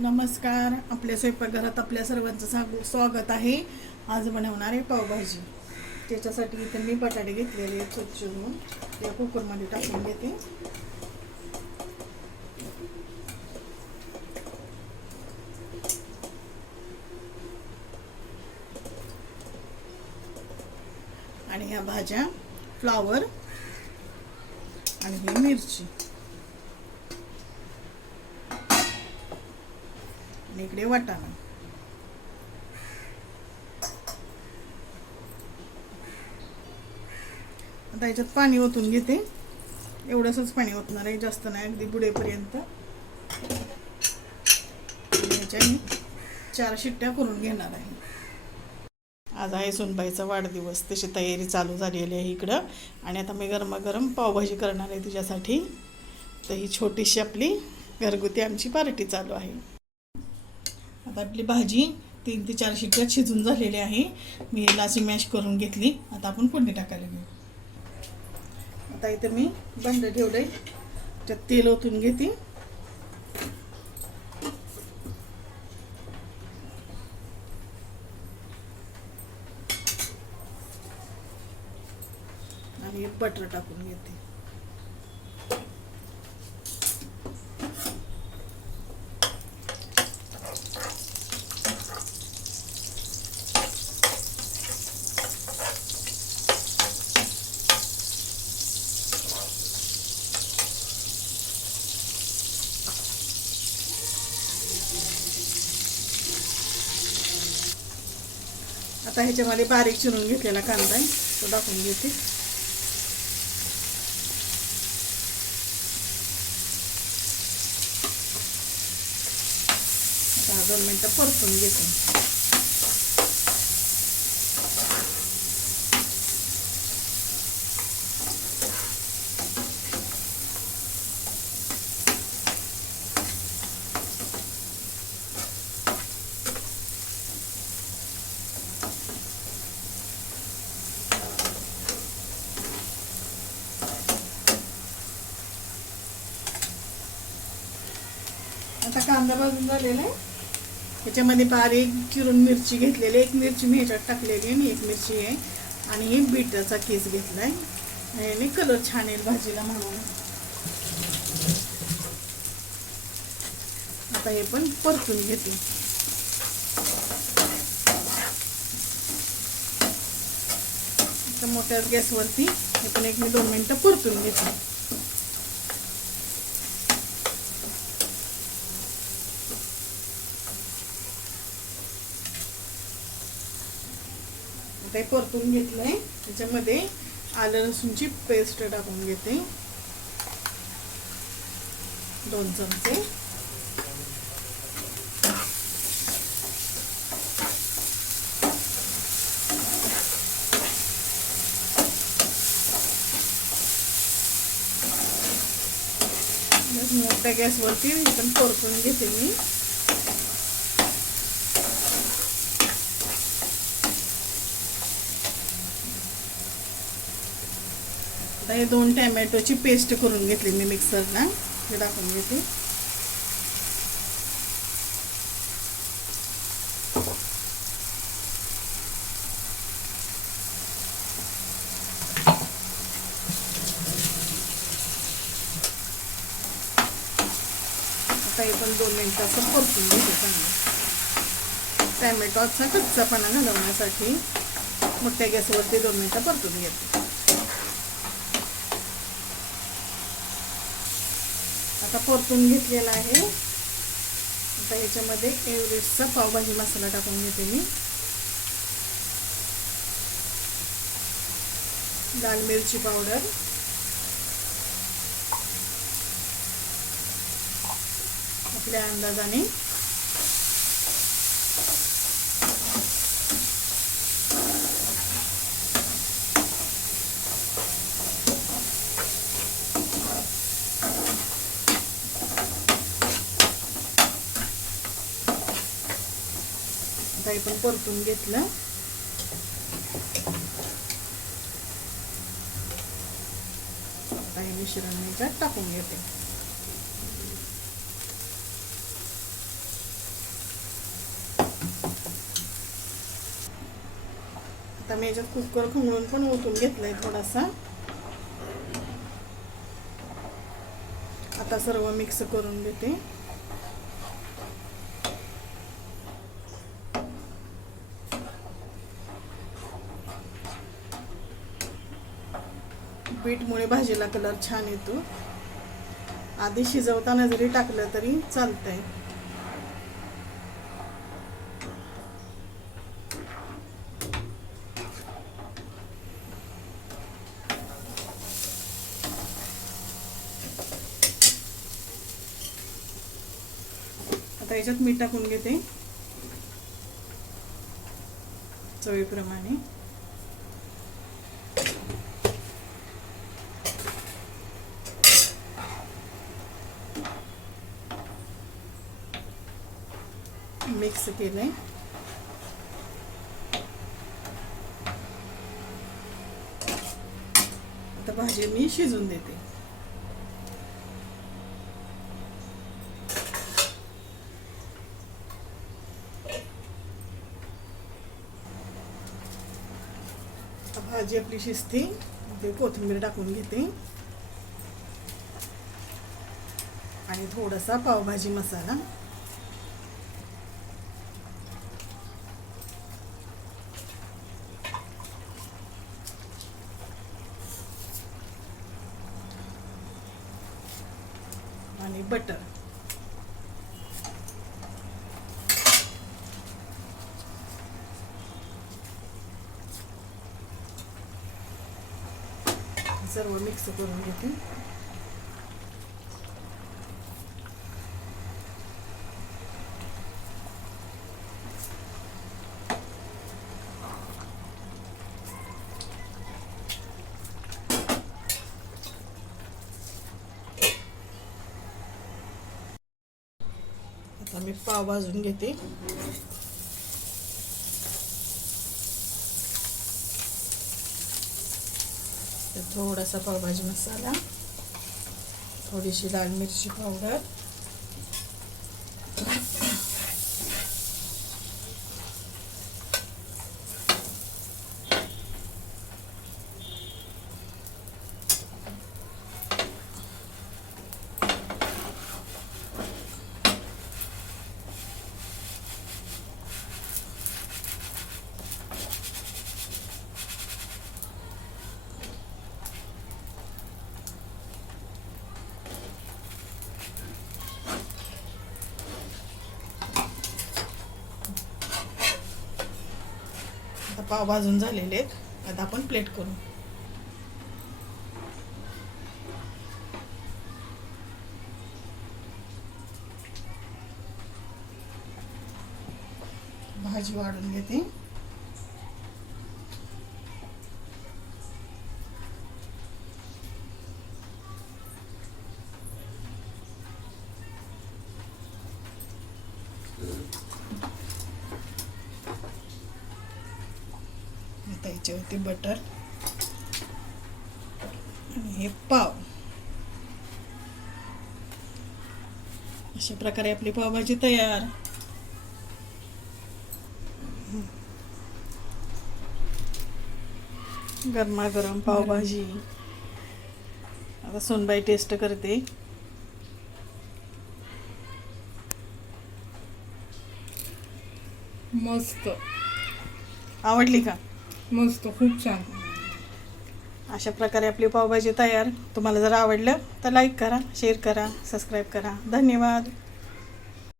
नमस्कार. आपल्या स्वयंपाकघरात आपल्या सर्वांचं सांगू स्वागत आहे. आज बनवणार आहे पावभाजी. त्याच्यासाठी इथे मी बटाटे घेतलेले आहेत स्वच्छ धुवून. त्या कुकरमध्ये टाकून घेते. आणि ह्या भाज्या फ्लावर आणि ही मिरची. आणि इकडे वाटाणा आता याच्यात पाणी ओतून घेते. एवढंसंच पाणी ओतणार आहे जास्त नाही अगदी बुडेपर्यंत. याच्या मी चार शिट्ट्या करून घेणार आहे. आज आहे सुनबाईचा वाढदिवस तशी तयारी चालू झालेली आहे इकडं. आणि आता मी गरमागरम पावभाजी करणार आहे तिच्यासाठी. तर ही छोटीशी आपली घरगुती आमची पार्टी चालू आहे. आता आपली भाजी तीन ते चार शिट्ट्यात शिजून झालेली आहे. मी याला अशी मॅश करून घेतली. आता आपण फोडणी टाकायला घेऊ. आता इथं मी बंद ठेवलंय. त्यात तेल ओतून घेते. आणि बटर टाकून घेते. आता ह्याच्यामध्ये बारीक चिरून घेतलेला कांदा आहे. तो टाकून घेते. दहा दोन मिनटं परतून घेते. कांदा भाजून झालेला आहे. ह्याच्यामध्ये बारीक चिरून मिरची घेतलेली एक मिरची मी ह्याच्यात टाकलेली आहे. मी एक मिरची आहे. आणि हे बीटाचा केस घेतला आहे. आणि कलर छान येईल भाजीला म्हणून. आता हे पण परतून घेते. आता मोठ्या गॅसवरती हे पण एक मी दोन मिनटं परतून घेते. हे परतून घेतलंय. त्याच्यामध्ये आलं लसूणची पेस्ट टाकून घेते. दोन चमचे. मोठ्या गॅसवरती पण परतून घेते मी. आता हे दोन टॅमॅटोची पेस्ट करून घेतली मी मिक्सरला. हे टाकून घेते. आता हे पण दोन मिनटं असं परतून घेते चांगलं. टॅमॅटोचा कच्चापणा घालवण्यासाठी मोठ्या गॅसवरती दोन मिनटं परतून घेते. आता परतून घेतलेला आहे. आता ह्याच्यामध्ये एव्हरेस्टचा पावभाजी मसाला टाकून घेते मी. लाल मिरची पावडर. आपल्या अंदाजाने हे पण परतून घेतलं. काही हे मिश्रण मी त्यात टाकून घेते. आता मी याच्यात कुकर खमळून पण ओतून घेतलाय थोडासा. आता सर्व मिक्स करून देते पीठमुळे भाजीला कलर छान येतो. आधी शिजवताना जरी टाकलं तरी चालतंय. आता याच्यात मीठ टाकून घेते. चवीप्रमाणे. मिक्स केलंय आता भाजी मी शिजून देते. भाजी आपली शिजते. ते कोथिंबीर टाकून घेते. आणि थोडासा पावभाजी मसाला. आणि बटर. सर्व मिक्स करून घेते. आता मी पाव भाजून घेते तर थोडासा पावभाजी मसाला थोडीशी लाल मिरची पावडर पाव भाजून झालेले आहेत. आता आपण प्लेट करू. भाजी वाढून घेते. आता याच्यावरती बटर. आणि हे पाव. अशा प्रकारे आपली पावभाजी तयार. गरमागरम पावभाजी. आता सोनबाई टेस्ट करते. मस्त. आवडली का? मस्त खूप छान. अशा प्रकारे आपली पावभाजी तयार. तुम्हाला जर आवडलं तर लाईक करा शेअर करा सबस्क्राईब करा. धन्यवाद.